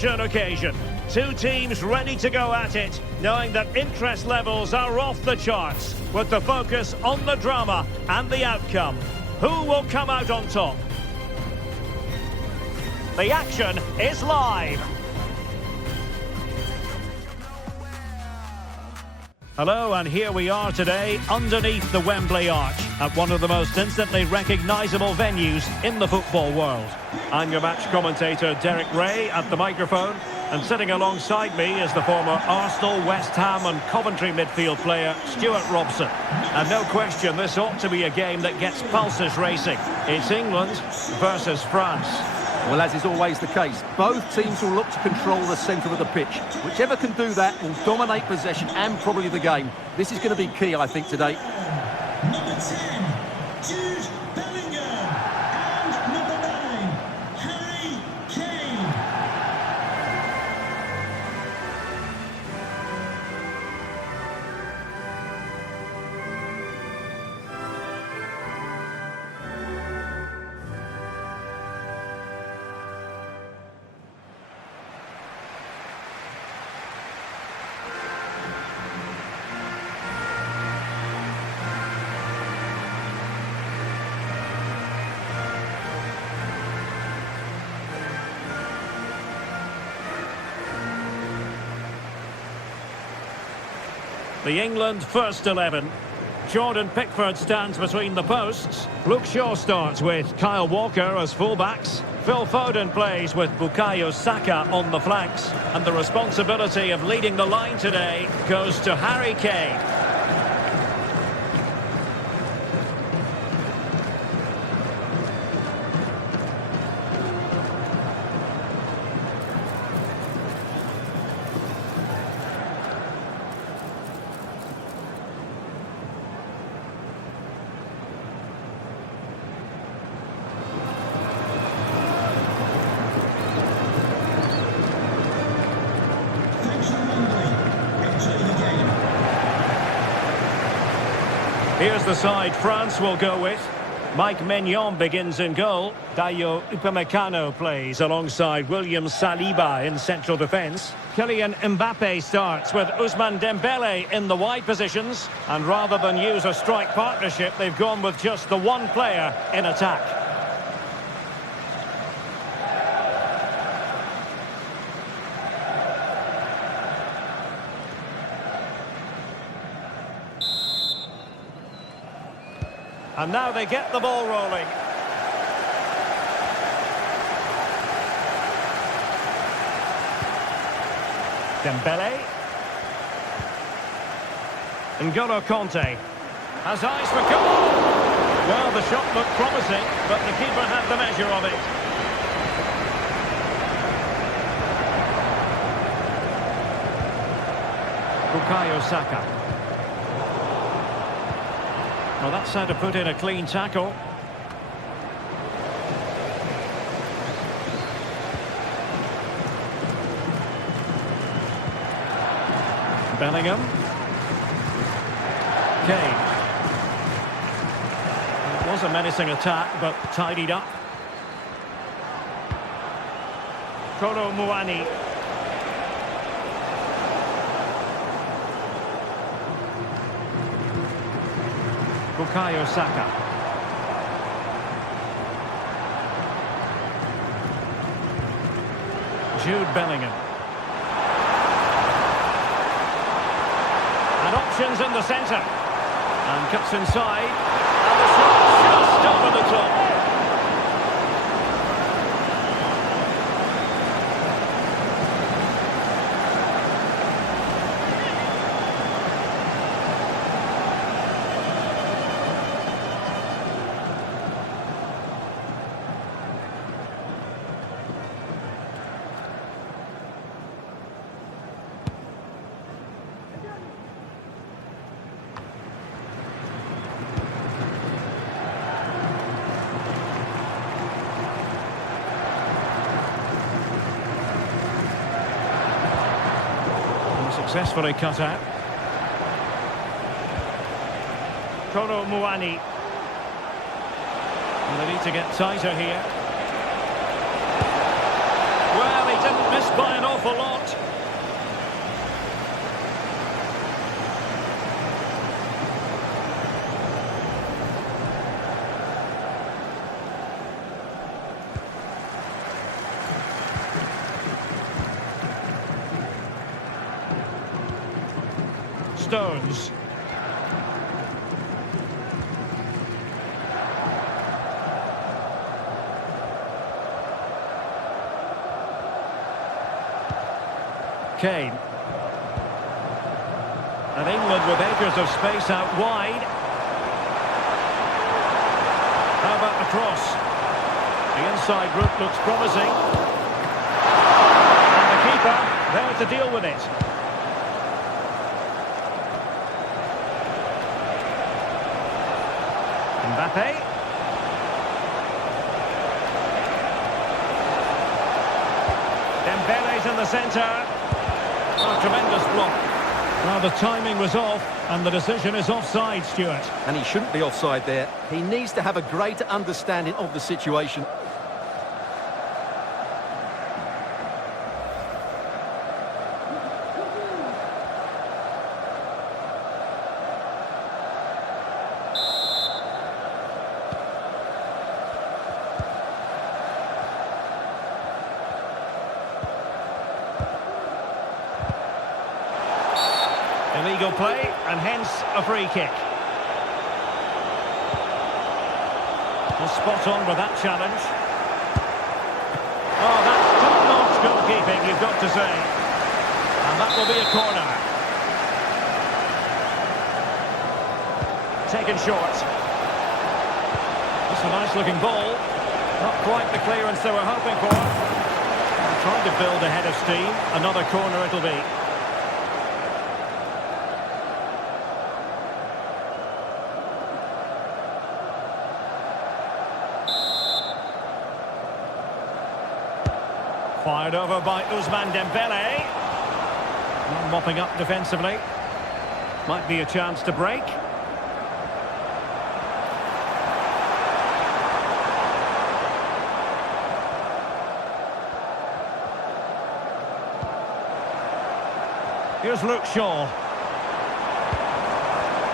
Occasion. Two teams ready to go at it, knowing that interest levels are off the charts, with the focus on the drama and the outcome. Who will come out on top? The action is live. Hello, and here we are today underneath the Wembley Arch at one of the most instantly recognisable venues in the football world. I'm your match commentator Derek Ray at the microphone, and sitting alongside me is the former Arsenal, West Ham and Coventry midfield player Stuart Robson. And no question, this ought to be a game that gets pulses racing. It's England versus France. Well, as is always the case, both teams will look to control the centre of the pitch. Whichever can do that will dominate possession and probably the game. This is going to be key, I think, today. Number 10, Jude Bellingham. And number 9, Harry Kane. The England first 11. Jordan Pickford stands between the posts. Luke Shaw starts with Kyle Walker as fullbacks. Phil Foden plays with Bukayo Saka on the flanks. And the responsibility of leading the line today goes to Harry Kane. Here's the side France will go with. Mike Maignan begins in goal. Dayo Upamecano plays alongside William Saliba in central defence. Kylian Mbappé starts with Ousmane Dembele in the wide positions. And rather than use a strike partnership, they've gone with just the one player in attack. And now they get the ball rolling. Dembele. N'Golo Kanté has eyes for goal. Well, the shot looked promising, but the keeper had the measure of it. Bukayo Saka. Well, that's how to put in a clean tackle. Bellingham. Kane. It was a menacing attack, but tidied up. Kolo Muani. Bukayo Saka. Jude Bellingham. And options in the centre. And cuts inside. And the shot just over the top. Successfully cut out. Kolo Muani. And they need to get tighter here. Well, he didn't miss by an awful lot. Stones. Kane. And England with acres of space out wide. How about the cross? The inside route looks promising. And the keeper there to deal with it. Mbappé. Dembele's in the centre. Oh, tremendous block. Well, the timing was off, and the decision is offside, Stuart. And he shouldn't be offside there. He needs to have a greater understanding of the situation. Illegal play, and hence a free kick. Well, spot on with that challenge. Oh, that's top-notch goalkeeping, you've got to say. And that will be a corner. Taken short. That's a nice-looking ball. Not quite the clearance they were hoping for. Trying to build ahead of steam. Another corner it'll be. Fired over by Ousmane Dembele. Mopping up defensively. Might be a chance to break. Here's Luke Shaw.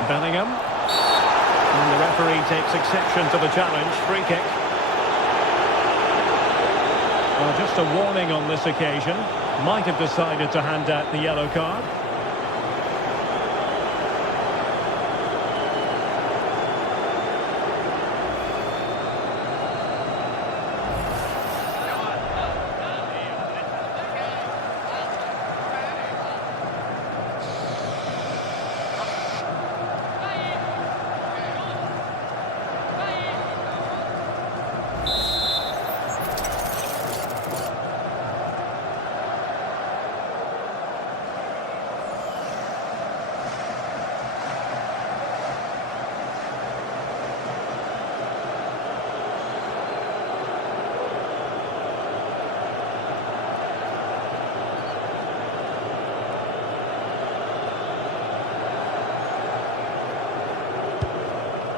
Bellingham. And the referee takes exception to the challenge. Free kick. Well, just a warning on this occasion. Might have decided to hand out the yellow card.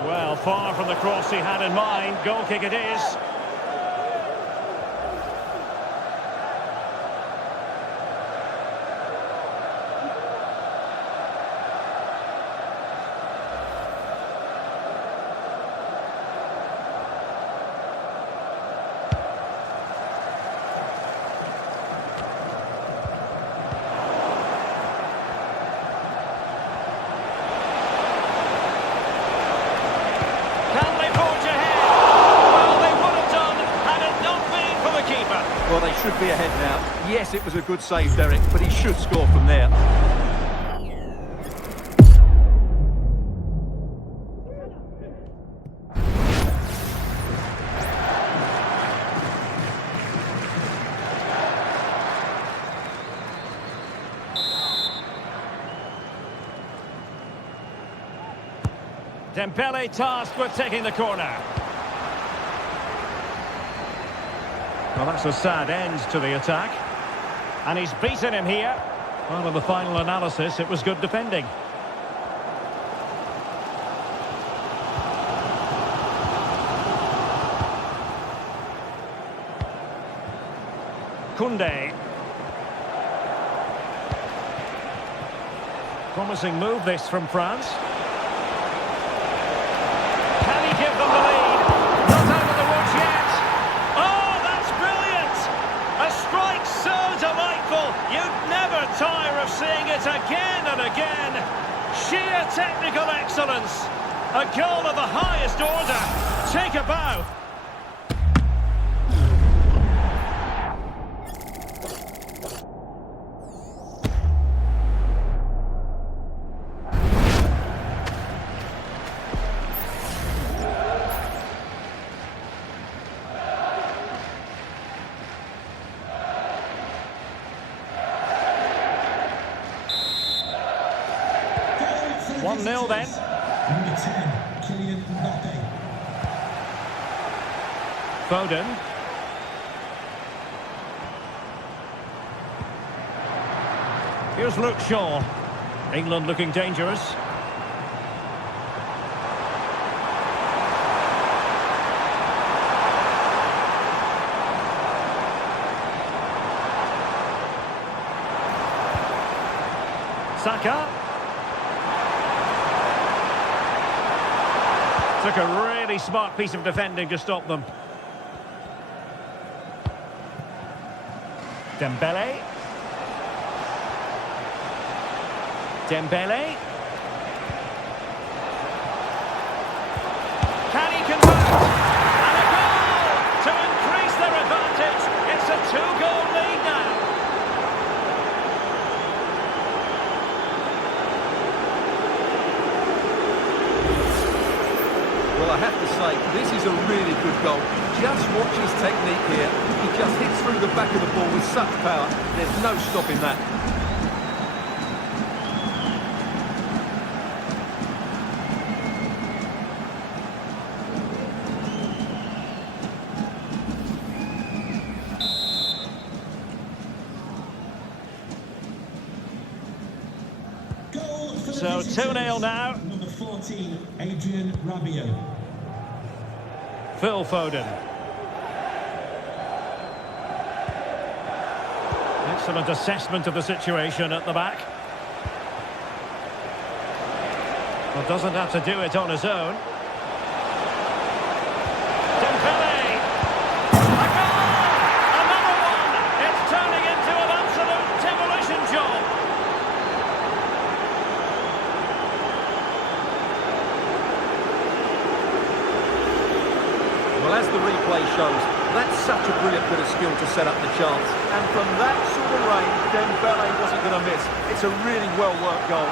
Well, far from the cross he had in mind. Goal kick it is. Well, they should be ahead now. Yes, it was a good save, Derek, but he should score from there. Dembele tasked with taking the corner. Well, that's a sad end to the attack. And he's beaten him here. Well, in the final analysis, it was good defending. Koundé. Promising move this from France. Can he give them the lead? Not out of the woods yet. Oh, that's brilliant! A strike so delightful, you'd never tire of seeing it again and again. Sheer technical excellence. A goal of the highest order. Take a bow. Goal for the 1-0 then. visitors. Number 10, Kylian Mbappé. Foden. Here's Luke Shaw. England looking dangerous. Saka. Took a really smart piece of defending to stop them. Dembele. Dembele. Can he convert? And a goal to increase their advantage. It's a 2-goal lead now. Well, I have to say, this is a really good goal. Just watch his technique here. He just hits through the back of the ball with such power. There's no stopping that. Goal for the So visitors. 2-0 now. Number 14, Adrian Rabiot. Phil Foden. Excellent assessment of the situation at the back. Well, doesn't have to do it on his own. Dembele! A goal! Another one! It's turning into an absolute demolition job. Well, as the replay shows, that's such a brilliant bit of skill to set up the chance. And from that sort of range, Dembele wasn't going to miss. It's a really well-worked goal.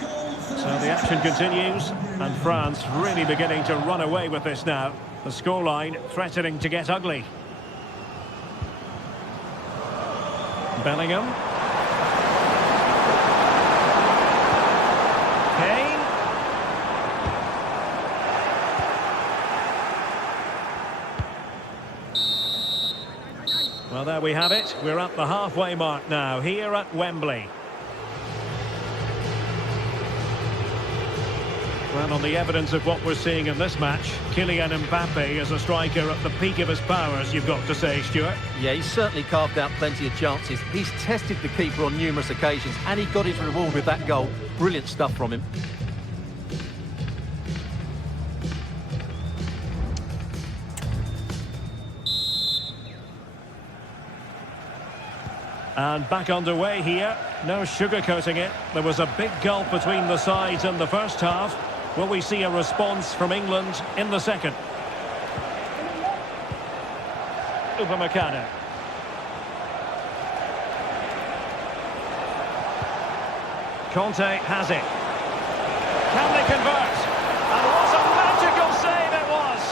Goal for So the action continues, and France really beginning to run away with this now. The scoreline threatening to get ugly. Bellingham. Kane. Well, there we have it. We're at the halfway mark now, here at Wembley. Well, on the evidence of what we're seeing in this match, Kylian Mbappé is a striker at the peak of his powers, you've got to say, Stuart. Yeah, he's certainly carved out plenty of chances. He's tested the keeper on numerous occasions, and he got his reward with that goal. Brilliant stuff from him. And back underway here. No sugarcoating it. There was a big gulf between the sides in the first half. Will we see a response from England in the second? Upamecano. Conte has it. Can they convert? And what a magical save it was!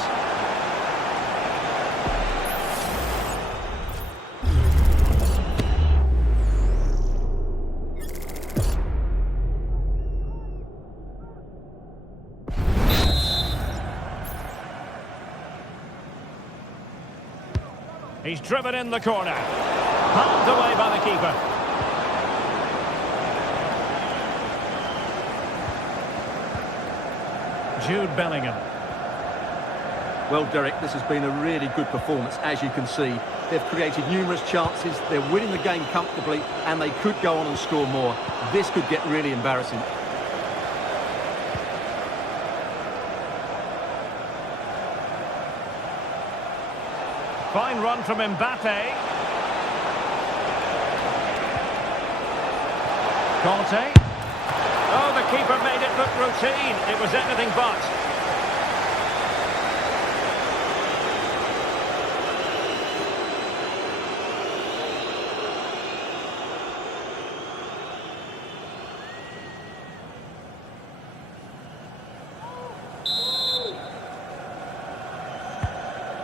He's driven in the corner. Palmed away by the keeper. Jude Bellingham. Well, Derek, this has been a really good performance, as you can see. They've created numerous chances, they're winning the game comfortably, and they could go on and score more. This could get really embarrassing. Fine run from Mbappe. Conte. Oh, the keeper made it look routine. It was anything but.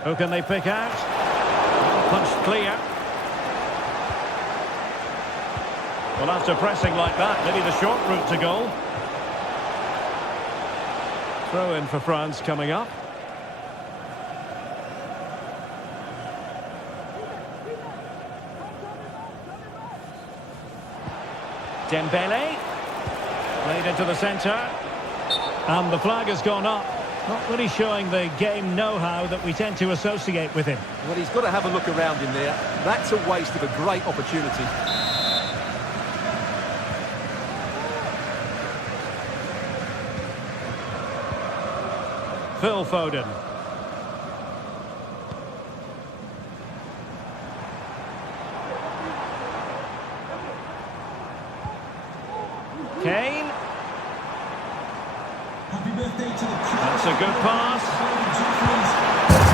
Who can they pick out? Punched clear. Well, after pressing like that, maybe the short route to goal. Throw in for France coming up. Dembele. Played into the centre. And the flag has gone up. Not really showing the game know-how that we tend to associate with him. Well, he's got to have a look around in there. That's a waste of a great opportunity. Phil Foden. Kane. Happy birthday to the That's a good pass.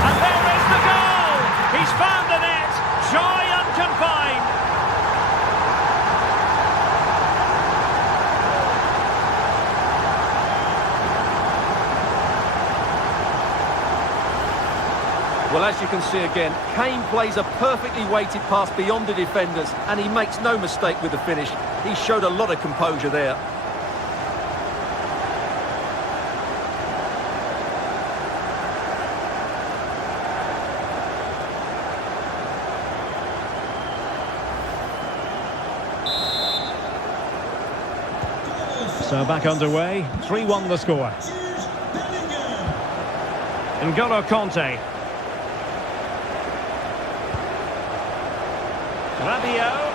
And there is the goal! He's found the net! Joy unconfined! Well, as you can see again, Kane plays a perfectly weighted pass beyond the defenders, and he makes no mistake with the finish. He showed a lot of composure there. So back underway, 3-1 the score. N'Golo Conte. Rabiot.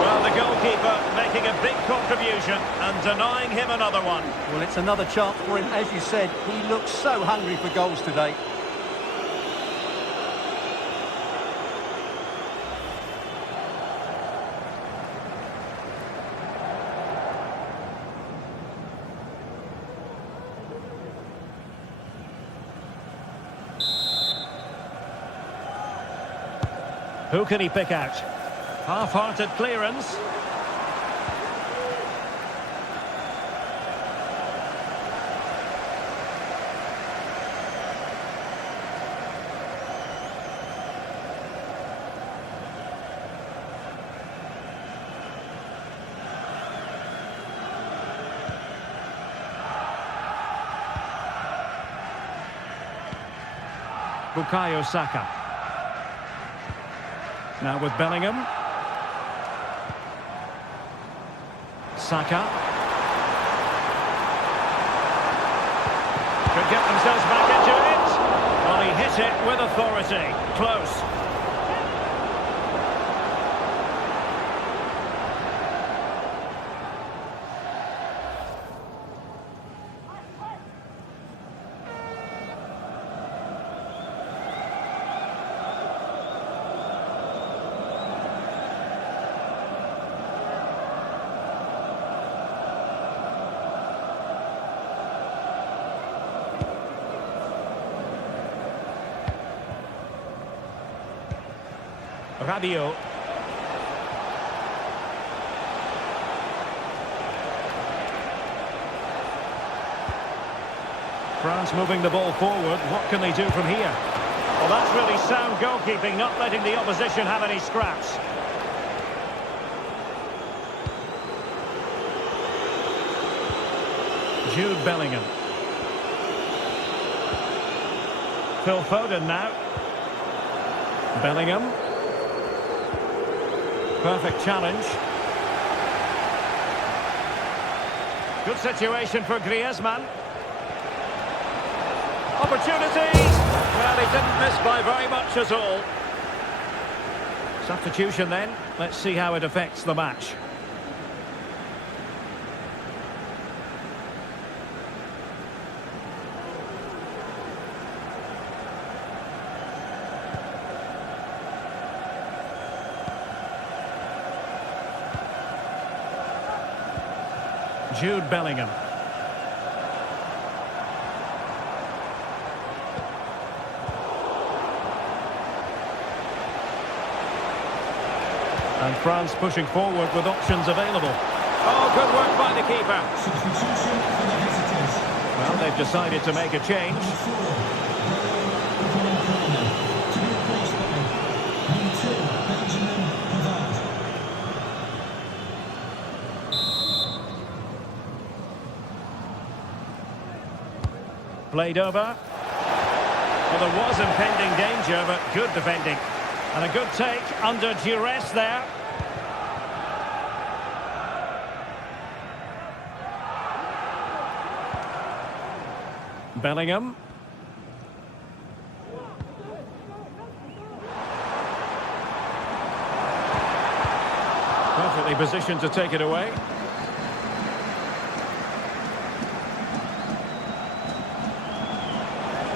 Well, the goalkeeper making a big contribution and denying him another one. Well, it's another chance for him. As you said, he looks so hungry for goals today. Who can he pick out? Half-hearted clearance. Bukayo Saka. Now with Bellingham. Saka. Could get themselves back into it. Well, he hit it with authority. Close. Rabiot. France moving the ball forward. What can they do from here? Well, that's really sound goalkeeping, not letting the opposition have any scraps. Jude Bellingham. Phil Foden now. Bellingham. Perfect challenge. Good situation for Griezmann. Opportunity! Well, he didn't miss by very much at all. Substitution then. Let's see how it affects the match. Jude Bellingham. And France pushing forward with options available. Oh, good work by the keeper. Substitution for the visitors. Well, they've decided to make a change. Number 4, Kylian Mbappé, to be replaced by number 2, Benjamin Pavard. Played over. Well, there was impending danger, but good defending. And a good take under duress there. Bellingham. Perfectly positioned to take it away.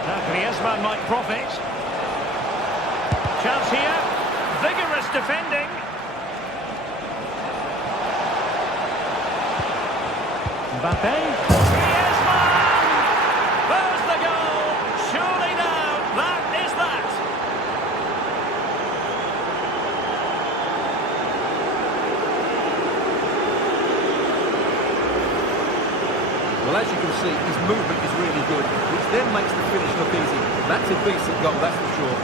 Now Griezmann might profit. Chance here. Vigorous defending. Mbappé. Griezmann! There's the goal. Surely now, that is that. Well, as you can see, his movement is really good, which then makes the finish look easy. That's a decent goal, that's for sure.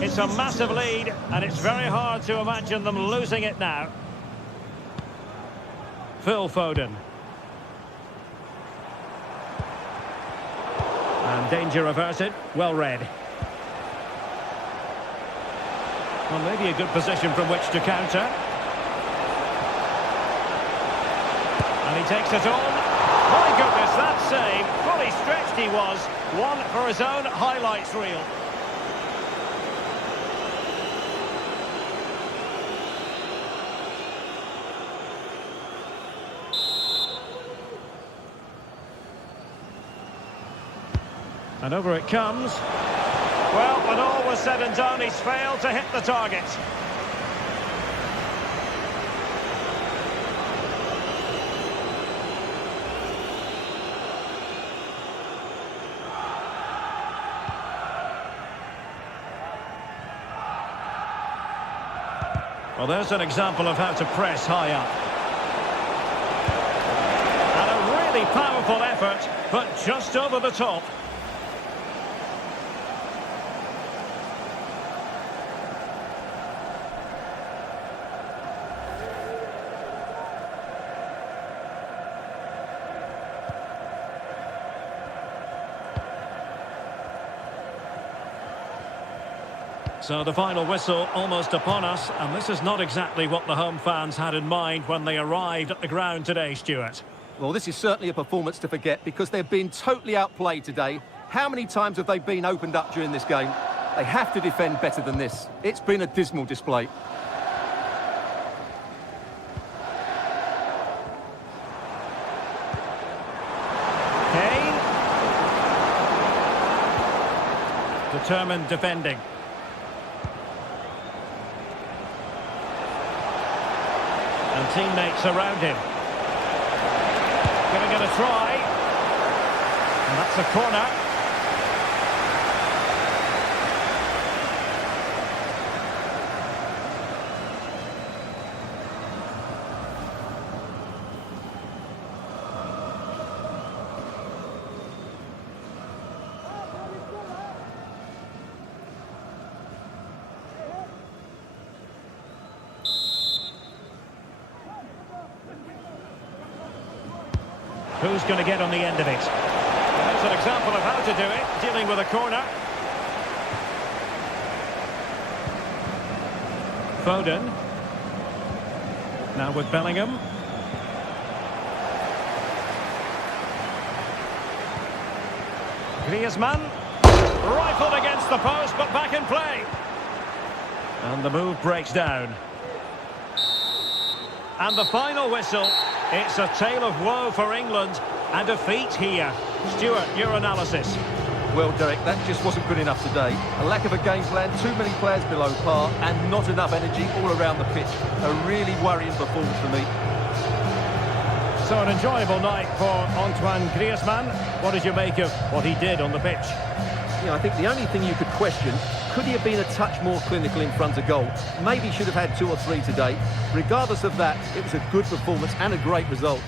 It's a massive lead, and it's very hard to imagine them losing it now. Phil Foden. And danger averted. Well read. Well, maybe a good position from which to counter. And he takes it on. My goodness, that save. Fully stretched he was. One for his own highlights reel. And over it comes. Well, when all was said and done, he's failed to hit the target. Well, there's an example of how to press high up. And a really powerful effort, but just over the top. So the final whistle almost upon us, and this is not exactly what the home fans had in mind when they arrived at the ground today, Stuart. Well, this is certainly a performance to forget because they've been totally outplayed today. How many times have they been opened up during this game? They have to defend better than this. It's been a dismal display. Kane. Determined defending. And teammates around him. Giving it a try. And that's a corner. who's going to get on the end of it. There's an example of how to do it, dealing with a corner. Foden. Now with Bellingham. Griezmann. Rifled against the post, but back in play. And the move breaks down. And the final whistle. It's a tale of woe for England. A defeat here. Stuart, your analysis. Well, Derek, that just wasn't good enough today. A lack of a game plan, too many players below par, and not enough energy all around the pitch. A really worrying performance for me. So an enjoyable night for Antoine Griezmann. What did you make of what he did on the pitch? Yeah, I think the only thing you could question, could he have been a touch more clinical in front of goal? Maybe should have had 2 or 3 today. Regardless of that, it was a good performance and a great result.